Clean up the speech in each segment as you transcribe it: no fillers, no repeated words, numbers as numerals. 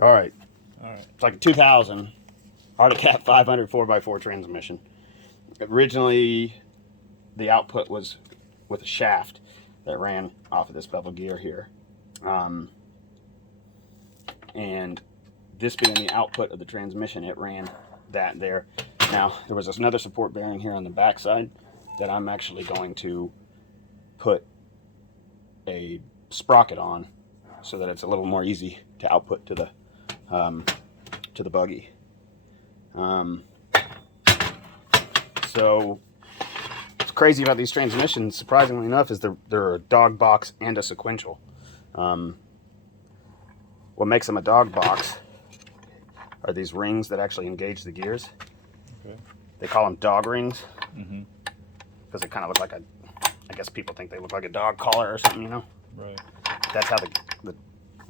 All right. All right. It's like a 2000 Artic Cat 500 4x4 transmission. Originally, the output was with a shaft that ran off of this bevel gear here. And this being the output of the transmission, it ran that there. Now, there was another support bearing here on the back side that I'm actually going to put a sprocket on so that it's a little more easy to output to the buggy. So what's crazy about these transmissions, surprisingly enough, is they're a dog box and a sequential. What makes them a dog box are these rings that actually engage the gears. Okay. They call them dog rings because they kind of look like I guess people think they look like a dog collar or something, you know? Right. That's how the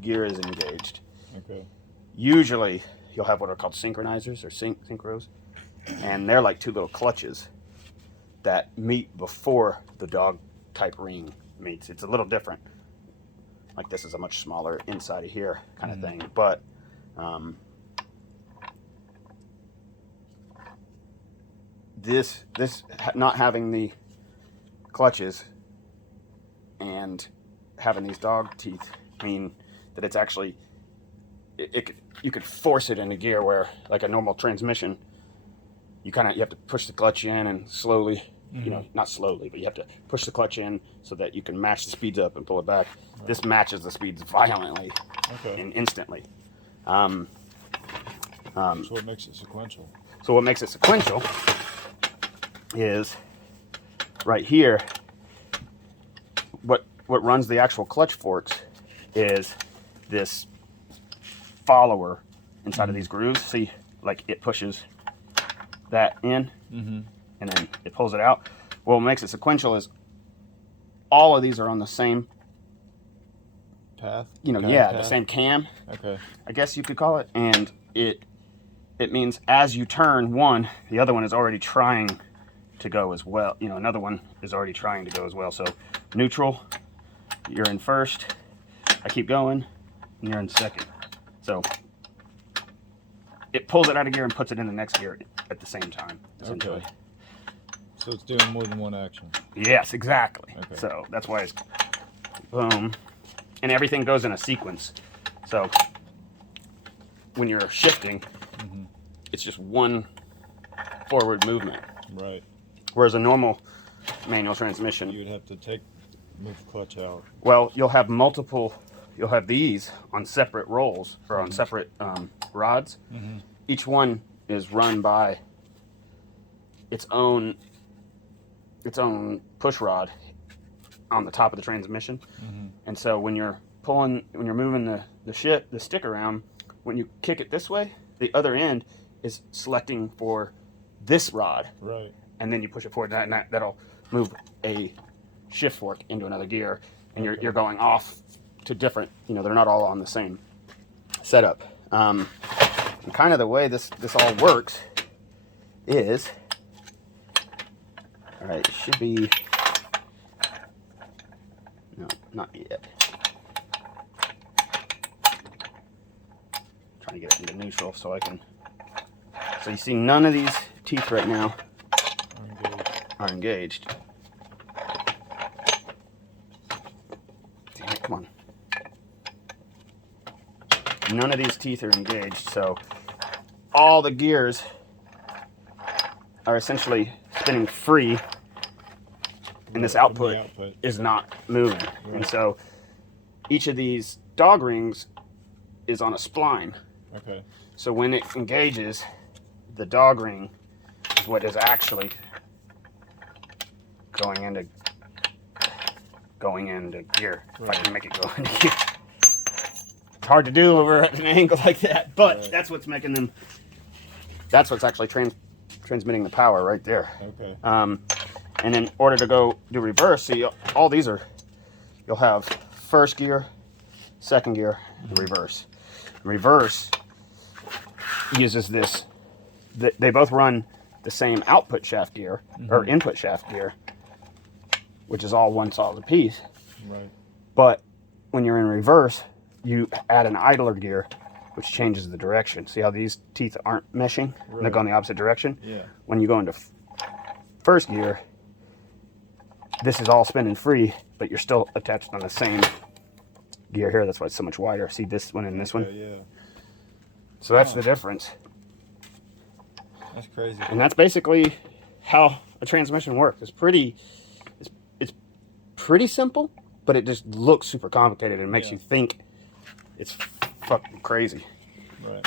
gear is engaged. Okay. Usually, you'll have what are called synchronizers or synchros, and they're like two little clutches that meet before the dog type ring meets. It's a little different. Like this is a much smaller inside of here kind of thing, but this not having the clutches and having these dog teeth mean that it's actually you could force it into gear where like a normal transmission you have to push the clutch in and slowly you know, not slowly, but you have to push the clutch in so that you can match the speeds up and pull it back. Right. This matches the speeds violently and instantly. So what makes it sequential? So what makes it sequential is right here. What runs the actual clutch forks is this follower inside of these grooves. See, like it pushes that in. And then it pulls it out. Well, what makes it sequential is all of these are on the same path. You know, the same cam. Okay. I guess you could call it. And it means as you turn one, the other one is already trying to go as well. You know, another one is already trying to go as well. So neutral, you're in first. I keep going, and you're in second. So it pulls it out of gear and puts it in the next gear at the same time, essentially. Okay. So it's doing more than one action. Yes, exactly. Okay. So that's why it's boom. And everything goes in a sequence. So when you're shifting, it's just one forward movement. Right. Whereas a normal manual transmission, you'd have to move the clutch out. Well, you'll have these on separate rolls or on separate rods. Each one is run by its own push rod on the top of the transmission. And so when you're moving the stick around, when you kick it this way, the other end is selecting for this rod. Right. And then you push it forward, and that'll move a shift fork into another gear, and you're going off to different. You know, they're not all on the same setup. And kind of the way this all works is. All right, it should be, no, not yet. Trying to get it into neutral so I can, so you see none of these teeth right now are engaged. Damn it, come on. None of these teeth are engaged, so all the gears are essentially spinning free, and this output is not moving. Right. And so each of these dog rings is on a spline. Okay. So when it engages, the dog ring is what is actually going into gear. Right. If I can make it go into gear. It's hard to do over at an angle like that, but that's what's making them. That's what's actually transmitting the power right there. Okay. And in order to go do reverse, see all these you'll have first gear, second gear, and reverse. Reverse uses this. They both run the same output shaft gear or input shaft gear, which is all one solid piece. Right. But when you're in reverse, you add an idler gear which changes the direction. See how these teeth aren't meshing? Right. They go in the opposite direction? Yeah. When you go into first gear, this is all spinning free, but you're still attached on the same gear here. That's why it's so much wider. See this one and this one? Yeah. So that's the difference. That's crazy. And that's basically how a transmission works. It's pretty simple, but it just looks super complicated and makes you think it's fucking crazy. Right.